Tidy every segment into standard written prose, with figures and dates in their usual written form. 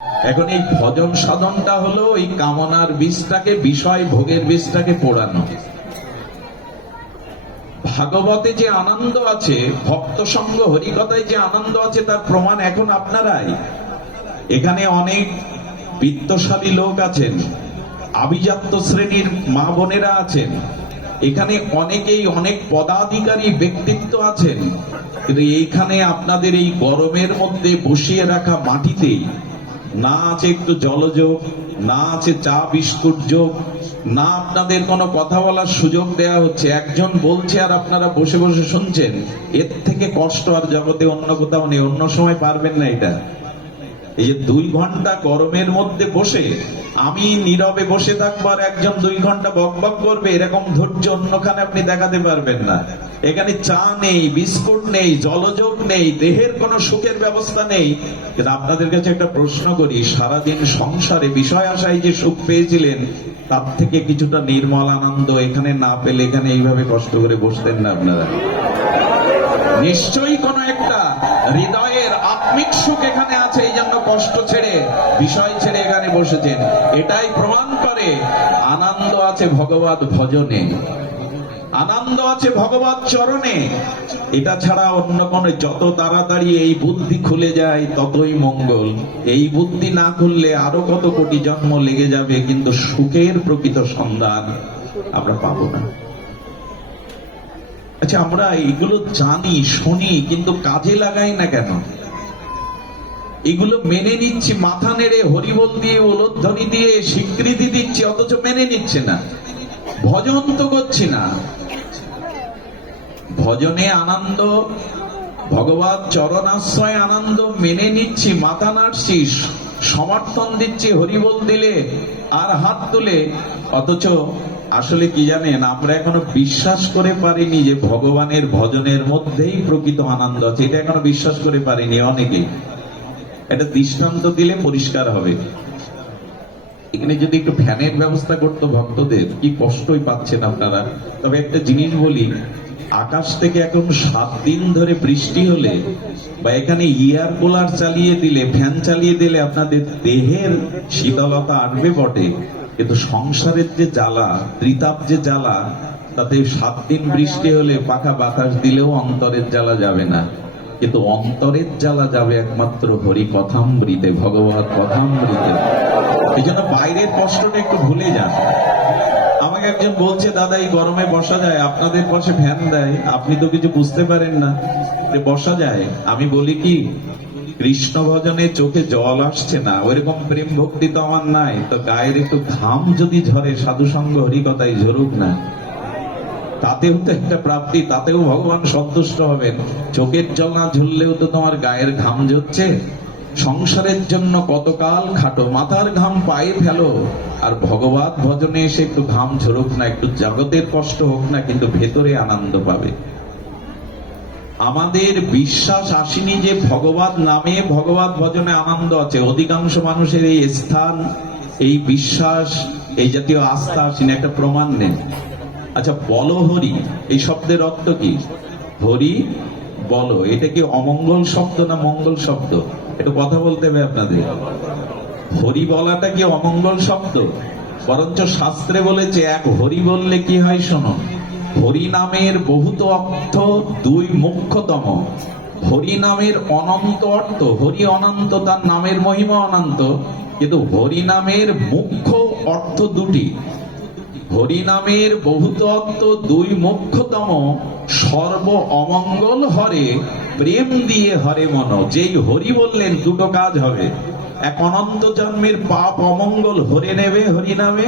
এখন এই ভজন সাধনটা হলো এই কামনার বীজটাকে, বিষয় ভোগের বীজটাকে পোড়ানো। ভাগবতে যে আনন্দ আছে, ভক্ত সঙ্গ হরিকথায় যে আনন্দ আছে, তার প্রমাণ এখন আপনারাই। এখানে অনেক বিত্তশালী লোক আছেন, আভিজাত্য শ্রেণীর মা বোনেরা আছেন, এখানে অনেকেই অনেক পদাধিকারী ব্যক্তিত্ব আছেন, কিন্তু এইখানে আপনাদের এই গরমের মধ্যে বসিয়ে রাখা মাটিতেই না আছে একটু জলযোগ, না আছে চা বিস্কুট যোগ, না আপনাদের কোনো কথা বলার সুযোগ দেয়া হচ্ছে। একজন বলছে আর আপনারা বসে বসে শুনছেন। এর থেকে কষ্ট আর জগতে অন্য কোথাও নেই। অন্য সময় পারবেন না এটা। এই যে 2 ঘন্টা গরমের মধ্যে বসে আমি নীরবে বসে থাকবার, একজন 2 ঘন্টা বকবক করবে, এরকম ধৈর্য অন্যখানে আপনি দেখাতে পারবেন না। এখানে চা নেই, বিস্কুট নেই, জলযোগ নেই, দেহের কোনো সুখের ব্যবস্থা নেই। কিন্তু আপনাদের কাছে একটা প্রশ্ন করি, সারাদিন সংসারে বিষয় আশায় যে সুখ পেয়েছিলেন, তার থেকে কিছুটা নির্মল আনন্দ এখানে না পেলে এখানে এইভাবে কষ্ট করে বসতেন না আপনারা? নিশ্চয়ই কোন একটা হৃদয়ের আত্মিক সুখ এখানে আছে, এই জন্য কষ্ট ছেড়ে, বিষয় ছেড়ে এখানে বসেছেন। এটাই প্রমাণ করে আনন্দ আছে ভগবত ভজনে, আনন্দ আছে ভগবত চরণে। এটা ছাড়া অন্য কোন, যত তাড়াতাড়ি এই বুদ্ধি খুলে যায় ততই মঙ্গল। এই বুদ্ধি না খুললে আরো কত কোটি জন্ম লেগে যাবে, কিন্তু সুখের প্রকৃত সন্ধান আমরা পাবো না। আচ্ছা, আমরা এগুলো জানি, শুনি, কিন্তু কাজে লাগাই না কেন? এগুলো মেনে নিচ্ছি, মাথা নেড়ে হরিবোল দিয়ে, উলধ্বনি দিয়ে স্বীকৃতি দিচ্ছি, অথচ মেনে নিচ্ছে না। ভজন তো করছি না। ভজনে আনন্দ, ভগবত চরণাশ্রয় আনন্দ মেনে নিচ্ছি, মাথা নাড়ছি, সমর্থন দিচ্ছি হরিবোল দিলে আর হাত তুলে, অথচ আসলে কি জানেন, আমরা এখনো বিশ্বাস করে পারিনি যে ভগবানের ভজনের মধ্যেই প্রকৃত আনন্দ আছে। এটা এখনো বিশ্বাস করে পারিনি অনেকেই। এটা দৃষ্টান্ত দিলে পরিষ্কার হবে। এখানে যদি একটু ফ্যানের ব্যবস্থা করতো ভক্তদের, কি কষ্টই পাচ্ছেন আপনারা। তবে একটা জিনিস বলি, আকাশ থেকে এখন 7 দিন ধরে বৃষ্টি হলে, বা এখানে এয়ার কুলার চালিয়ে দিলে, ফ্যান চালিয়ে দিলে আপনাদের দেহের শীতলতা আসবে বটে, কিন্তু সংসারের যে জ্বালা, ত্রিতাপ যে জ্বালা, তাতে 7 দিন বৃষ্টি হলে পাখা বাতাস দিলেও অন্তরের জ্বালা যাবে না। কিন্তু অন্তরের জ্বালা যাবে একমাত্র হরি কথামৃতে, ভগবত কথামৃতে। এই জন্য বাইরের কষ্টটা একটু ভুলে যান। আমাকে একজন বলছে, দাদা এই গরমে বসা যায়? আপনাদের পাশে ফ্যান দেয়, আপনি তো কিছু বুঝতে পারেন না, বসা যায়? আমি বলি কি, কৃষ্ণ ভজনে চোখে জল আসছে না, ওইরকম প্রেম ভক্তি তো আমার নাই, তো গায়ের একটু ঘাম যদি ঝরে, সাধু সঙ্গ হরিকথায় ঝরুক না, তাতেও তো একটা প্রাপ্তি, তাতেও ভগবান সন্তুষ্ট হবেন। চোখের জল না ঝরলেও তো তোমার গায়ের ঘাম ঝরছে। সংসারের জন্য কতকাল খাটো, মাথার ঘাম পায়ে ফেলো, আর ভগবত ভজনে এসে একটু ঘাম ঝরুক না, একটু জগতের কষ্ট হোক না, কিন্তু ভেতরে আনন্দ পাবে। আমাদের বিশ্বাস আসেনি যে ভগবত নামে, ভগবত ভজনে আনন্দ আছে। অধিকাংশ মানুষের এই স্থান, এই বিশ্বাস, এই জাতীয় আস্থা আসেনি, একটা প্রমাণ নেই। আচ্ছা, বলো হরি, এই শব্দের অর্থ কি? হরি বলো, এটা কি অমঙ্গল শব্দ না মঙ্গল শব্দ? একটু কথা বলতে হবে আপনাদের। হরি বলাটা কি অমঙ্গল শব্দ? বরঞ্চ শাস্ত্রে বলেছে, এক হরি বললে কি হয় শোনো। হরি নামের বহুত অর্থ, 2 মুখ্যতম। হরি নামের অনন্ত অর্থ, হরি অনন্ত, তার নামের মহিমা অনন্ত, কিন্তু হরি নামের মুখ্য অর্থ 2টি। হরি নামের বহুত অর্থ 2 মুখ্যতম। সর্ব অমঙ্গল হরে, প্রেম দিয়ে হরে মন। যেই হরি বললেন, 2টো কাজ হবে। এক, অনন্ত জন্মের পাপ অমঙ্গল হরে নেবে হরি নামে,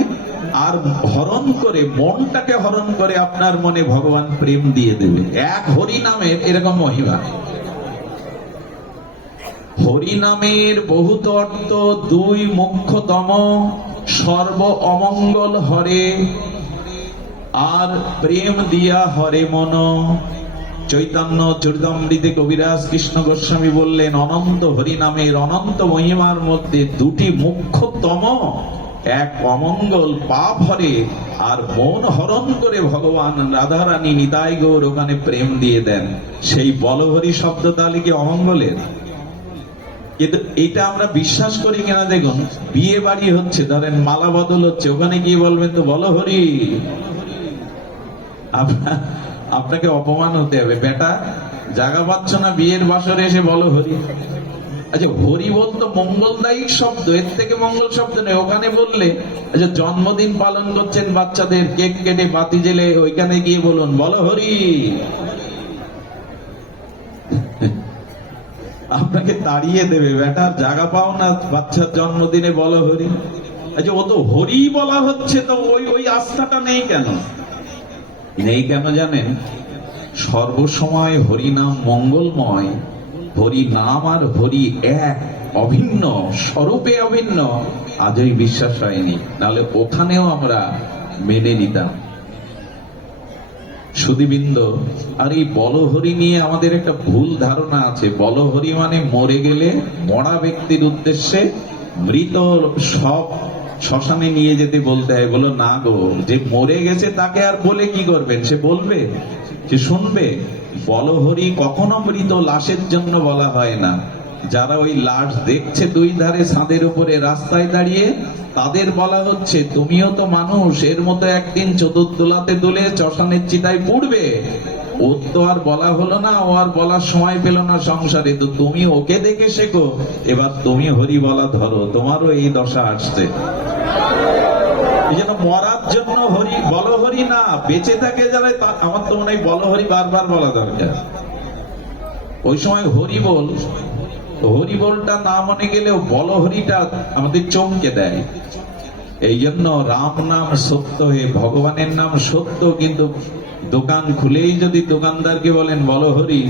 আর হরণ করে, মনটাকে হরণ করে আপনার মনে ভগবান প্রেম দিয়ে দেবে। এক হরি নামের এরকম মহিমা। হরি নামের বহুত অর্থ 2 মুখ্যতম। সর্ব অমঙ্গল হরে, আর প্রেম দিয়া হরে মন। চৈতন্য চরিতামৃতে কবিরাজ কৃষ্ণ গোস্বামী বললেন, অনন্ত হরি নামের অনন্ত মহিমার মধ্যে 2টি মুখ্যতম। এক, অমঙ্গল পাপ হরে, আর মন হরণ করে ভগবান রাধারানী নিতাই গৌর ওখানে প্রেম দিয়ে দেন। সেই বলহরি শব্দ তাহলে কি অমঙ্গলের? কিন্তু এটা আমরা বিশ্বাস করি কিনা দেখুন, বিয়ে বাড়ি হচ্ছে, ধরেন মালা বদল হচ্ছে, ওখানে গিয়ে বলবেন তো বলো হরি, আপনাকে অপমান হতে হবে, বেটা জায়গা পাচ্ছ না বিয়ের বাসরে এসে বলো হরি। আচ্ছা, হরি বলতো মঙ্গলদায়ী শব্দ, এর থেকে মঙ্গল শব্দ নেই। ওখানে বললে, আচ্ছা জন্মদিন পালন করছেন বাচ্চাদের, কেক কেটে বাতি জেলে, ওইখানে গিয়ে বলুন বলো হরি, আপনাকে তাড়িয়ে দেবে, বেটা জায়গা পাও না বাচ্চার জন্মদিনে বলো হরি। আচ্ছা, ও তো হরি বলা হচ্ছে, তো ওই ওই আস্থাটা নেই কেন? নেই কেন জানেন? সর্বসময় হরিনাম মঙ্গলময়, হরি নাম আর হরি এক, অভিন্ন, স্বরূপে অভিন্ন, আজই বিশ্বাস হয়নি, নাহলে ওখানেও আমরা মেনে নিতাম। সুধীবৃন্দ, আর এই বলহরি নিয়ে আমাদের একটা ভুল ধারণা আছে। বলহরি মানে মরে গেলে মরা ব্যক্তির উদ্দেশ্যে মৃত সব শ্মশানে নিয়ে যেতে বলতে হয়। বলো না গো, যে মরে গেছে তাকে আর বলে কি করবেন? সে বলবে, সে শুনবে? বলহরি কখনো মৃত লাশের জন্য বলা হয় না। যারা ওই লাশ দেখছে দুই ধারে ছাদের উপরে রাস্তায় দাঁড়িয়ে, তাদের বলা হচ্ছে তুমিও তো মানুষ, এর মতো একদিন চতুর্দোলাতে দুলে শ্মশানের চিতায় পুড়বে। ওর তো আর বলা হলো না, ও আর বলার সময় পেল না সংসারে, তো তুমি ওকে দেখে শেখো, এবার তুমি হরি বলা ধরো, তোমারও এই দশা আসছে। এই জন্য মরার জন্য হরি বলো হরি না, বেঁচে থাকে যারা, আমার তো মনে হয় বলো হরি বারবার বলা দরকার। ওই সময় হরি বল, হরি বলটা না মনে গেলেও বলো হরিটা আমাদের চমকে দেয়। এই জন্য রাম নাম সত্য, হে ভগবানের নাম সত্য, কিন্তু দোকান খুলেই যদি দোকানদারকে বলেন বলো হরি,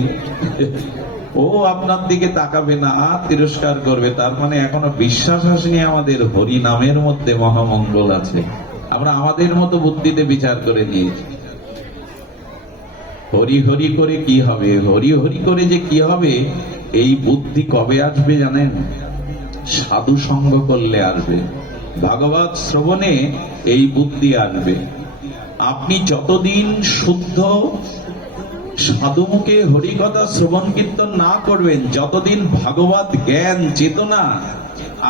ও আপনার দিকে তাকাবে না, তিরস্কার করবে। তার মানে এখনো বিশ্বাস আসেনি আমাদের হরি নামের মধ্যে মহামঙ্গল আছে। আমরা আমাদের মতো বুদ্ধিতে বিচার করে নিয়েছি। হরি হরি করে কি হবে, হরি হরি করে যে কি হবে, এই বুদ্ধি কবে আসবে জানেন? সাধু সঙ্গ করলে আসবে, ভাগবত শ্রবণে এই বুদ্ধি আসবে। আপনি যতদিন শুদ্ধ সাধুমুখে হরিকথা শ্রবণ কীর্তন না করবেন, যতদিন ভাগবত জ্ঞান চেতনা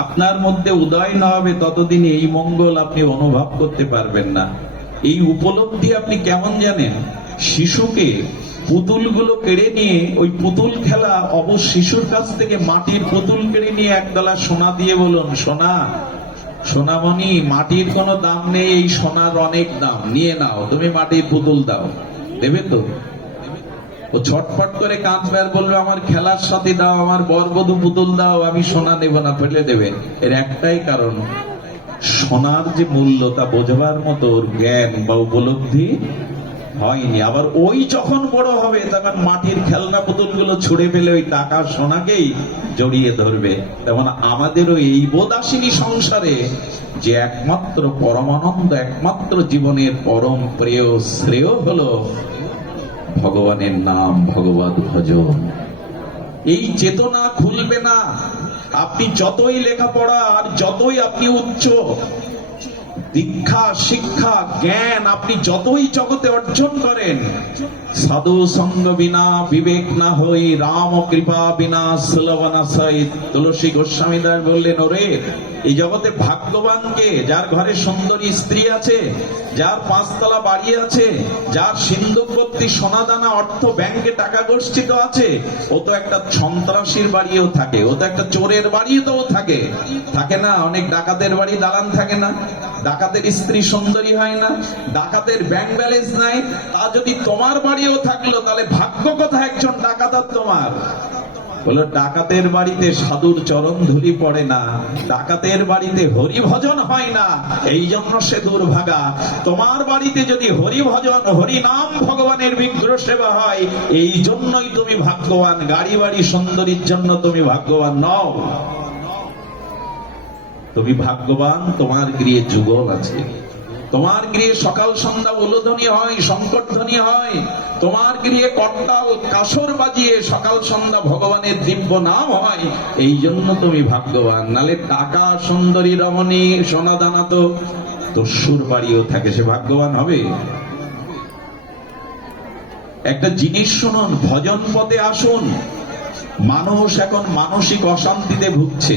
আপনার মধ্যে উদয় না হবে, ততদিন এই মঙ্গল আপনি অনুভব করতে পারবেন না। এই উপলব্ধি আপনি কেমন জানেন? শিশুকে পুতুলগুলো কেড়ে নিয়ে, ওই পুতুল খেলা, অবশ্য শিশুর কাছ থেকে মাটির পুতুল কেড়ে নিয়ে একতলা সোনা দিয়ে বলুন, সোনা সোনামণি, মাটির কোনো দাম নেই, এই সোনার অনেক দাম, নিয়ে নাও, তুমি মাটির পুতুল দাও। দেবে তো? ও ছটফট করে কাঁদবে আর বলবে আমার খেলার সাথে দাও, আমার বরবধূ পুতুল দাও, আমি সোনা নেব না, ফেলে দেবে। এর একটাই কারণ, সোনার যে মূল্য তা বোঝবার মতো ওর জ্ঞান বা উপলব্ধি হয়নি। আবার ওই যখন বড় হবে, তখন মাটির খেলনা পুতুলগুলো ছুড়ে ফেলে ওই টাকা সোনাকেই জড়িয়ে ধরবে। তেমন আমাদেরও এই বোধ আসেনি সংসারে যে একমাত্র পরমানন্দ, একমাত্র জীবনের পরম প্রিয় শ্রেয় হলো ভগবানের নাম, ভগবত ভজন। এই চেতনা খুলবে না। আপনি যতই লেখাপড়া আর যতই আপনি উচ্চ দীক্ষা শিক্ষা জ্ঞান আপনি যতই জগতে অর্জন করেন, সাধু সঙ্গ বিনা বিবেক না হই, রাম কৃপা বিনা সুলভ না সই। তুলসী গোস্বামী দাস বললেন, ওরে এই জগতে ভাগ্যবানকে, যার ঘরে সুন্দরী স্ত্রী আছে, যার 5 তলা বাড়ি আছে, যার সিন্ধুকবর্তী সোনাদানা অর্থ ব্যাংকে টাকা গচ্ছিত আছে, ও তো একটা সন্ত্রাসীর বাড়িও থাকে, ও তো একটা চোরের বাড়িতেও থাকে। থাকে না? অনেক ডাকাতের বাড়ি দালান থাকে না? ডাকাতের স্ত্রী সুন্দরী হয় না? ডাকাতের ব্যাংক ব্যালেন্স নাই? তা যদি তোমার বাড়িও থাকলো, তাহলে ভাগ্য কথা একজন ডাকাত তোমার। বলো, ডাকাতের বাড়িতে সাধুর চরণ ধুলি পড়ে না, ডাকাতের বাড়িতে হরি ভজন হয় না, এই জন্য সে দুর্ভাগা। তোমার বাড়িতে যদি হরি ভজন, হরি নাম, ভগবানের বিগ্রহ সেবা হয়, এই জন্যই তুমি ভাগ্যবান। গাড়ি বাড়ি সুন্দরীর জন্য তুমি ভাগ্যবান নও। তুমি ভাগ্যবান, তোমার গৃহে যুগল আছে, তোমার গৃহে সকাল সন্ধ্যা উলুধ্বনি হয়, সংকটধ্বনি হয়, তোমার গৃহে করতাল কাসর বাজিয়ে সকাল সন্ধ্যা ভগবানের দিব্য নাম হয়, এই জন্য তুমি ভাগ্যবান। নালে টাকা সুন্দরী রমণী সোনাদানা তো দস্যুর বাড়িও থাকে, সে ভাগ্যবান হবে? একটা জিনিস শুনুন, ভজন পথে আসুন, মানুষ এখন মানসিক অশান্তিতে ভুগছে।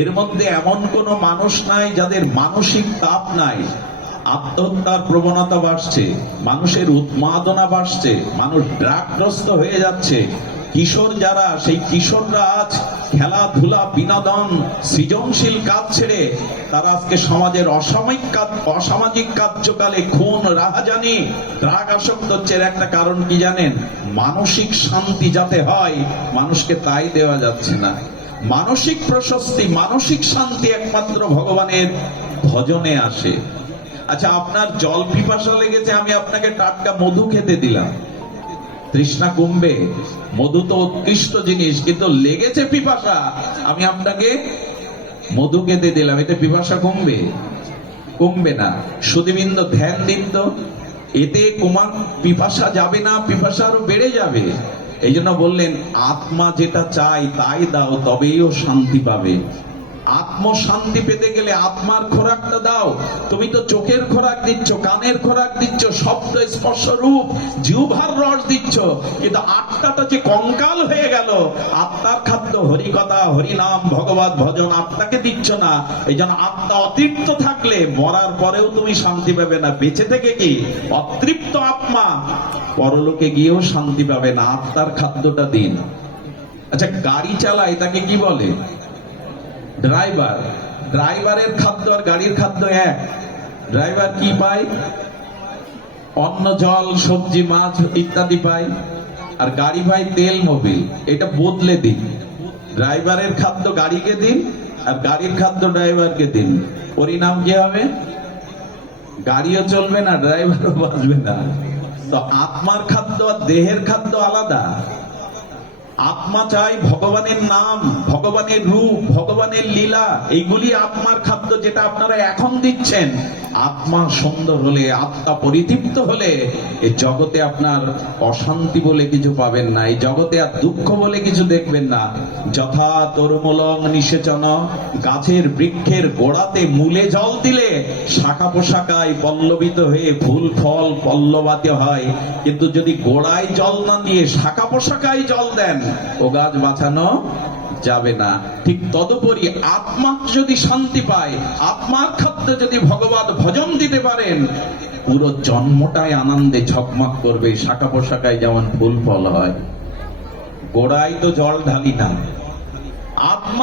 এর মধ্যে এমন কোন মানুষ নাই যাদের মানসিক তাপ নাই। আত্মহত্যার প্রবণতা বাড়ছে, মানুষের উন্মাদনা বাড়ছে, মানুষ ড্রাগগ্রস্ত হয়ে যাচ্ছে। কিশোর যারা, সেই কিশোররা আজ খেলাধুলা, বিনোদন, সৃজনশীল কাজ ছেড়ে তারা আজকে সমাজের অসামাজিক কার্যকালে খুন, রাহাজানি, ড্রাগ আসক্ত হচ্ছে। এর একটা কারণ কি জানেন? মানসিক শান্তি যাতে হয়, মানুষকে তাই দেওয়া যাচ্ছে না। মানসিক প্রশস্তি, মানসিক শান্তি একমাত্র ভগবানের ভজনে আসে। আচ্ছা, আপনার জল পিপাসা লেগেছে, আমি আপনাকে টাটকা মধু খেতে দিলাম, তৃষ্ণা কমবে? মধু তো উৎকৃষ্ট জিনিস, কিন্তু লেগেছে পিপাসা, আমি আপনাকে মধু খেতে দিলাম, এতে পিপাসা কমবে? কমবে না। সুধীবৃন্দ, ধ্যান দিন তো, এতে তোমার পিপাসা যাবে না, পিপাসা আরো বেড়ে যাবে। এই জন্য বললেন, আত্মা যেটা চাই তাই দাও, তবেই ও শান্তি পাবে। আত্মশান্তি পেতে গেলে আত্মার খোরাকটা দাও। তুমি তো চোখের খোরাক দিচ্ছ, কানের খোরাক দিচ্ছ, শব্দ, স্পর্শ, রূপ, জিহ্বার রস দিচ্ছ, কিন্তু আত্মাটা যে কঙ্কাল হয়ে গেল, আত্মার খাদ্য হরিকথা, হরিনাম, ভগবত ভজন, আত্মাকে দিচ্ছ না। এই জন্য আত্মা অতৃপ্ত থাকলে মরার পরেও তুমি শান্তি পাবে না। বেঁচে থেকে কি অতৃপ্ত আত্মা পরলোকে গিয়েও শান্তি পাবে না। আত্মার খাদ্যটা দিন। আচ্ছা, গাড়ি চালায় তাকে কি বলে? ড্রাইভার। ড্রাইভারের খাদ্য আর গাড়ির খাদ্য এক। ড্রাইভার কি পায়? অন্ন, জল, সবজি, মাছ ইত্যাদি পায়। আর গাড়ি পায় তেল, মোবিল। এটা বদলে দিন। ড্রাইভারের খাদ্য গাড়িকে দিন, আর গাড়ির খাদ্য ড্রাইভারকে দিন। পরিণাম কি হবে? গাড়িও চলবে না, ড্রাইভারও বাঁচবে না। তো আত্মার খাদ্য আর দেহের খাদ্য আলাদা। আত্মা চাই ভগবানের নাম, ভগবানের রূপ, ভগবানের লীলা, এইগুলি আত্মার খাদ্য, যেটা আপনারা এখন দিচ্ছেন। আত্মা সুন্দর হলে, আত্মা পরিতৃপ্ত হলে এই জগতে আপনার অশান্তি বলে কিছু পাবেন না, এই জগতে আর দুঃখ বলে কিছু দেখবেন না। যথা তরুমূলং নিষেচন, গাছের বৃক্ষের গোড়াতে মূলে জল দিলে শাখা পোশাকায় পল্লবিত হয়ে ফুল ফল পল্লবাতে হয়, কিন্তু যদি গোড়ায় জল না দিয়ে শাখা পোশাকায় জল দেন, ও গাছ বাঁচানো যাবে না। ঠিক তদুপরি আত্মা যদি শান্তি পায়, আত্মার খাদ্য যদি ভগবত ভজন দিতে পারেন, পুরো জন্মটাই আনন্দে ঝকমক করবে। শাখা পোশাকায় যেমন ফুল ফল হয়, গোড়ায় তো জল ঢালি না। আত্মা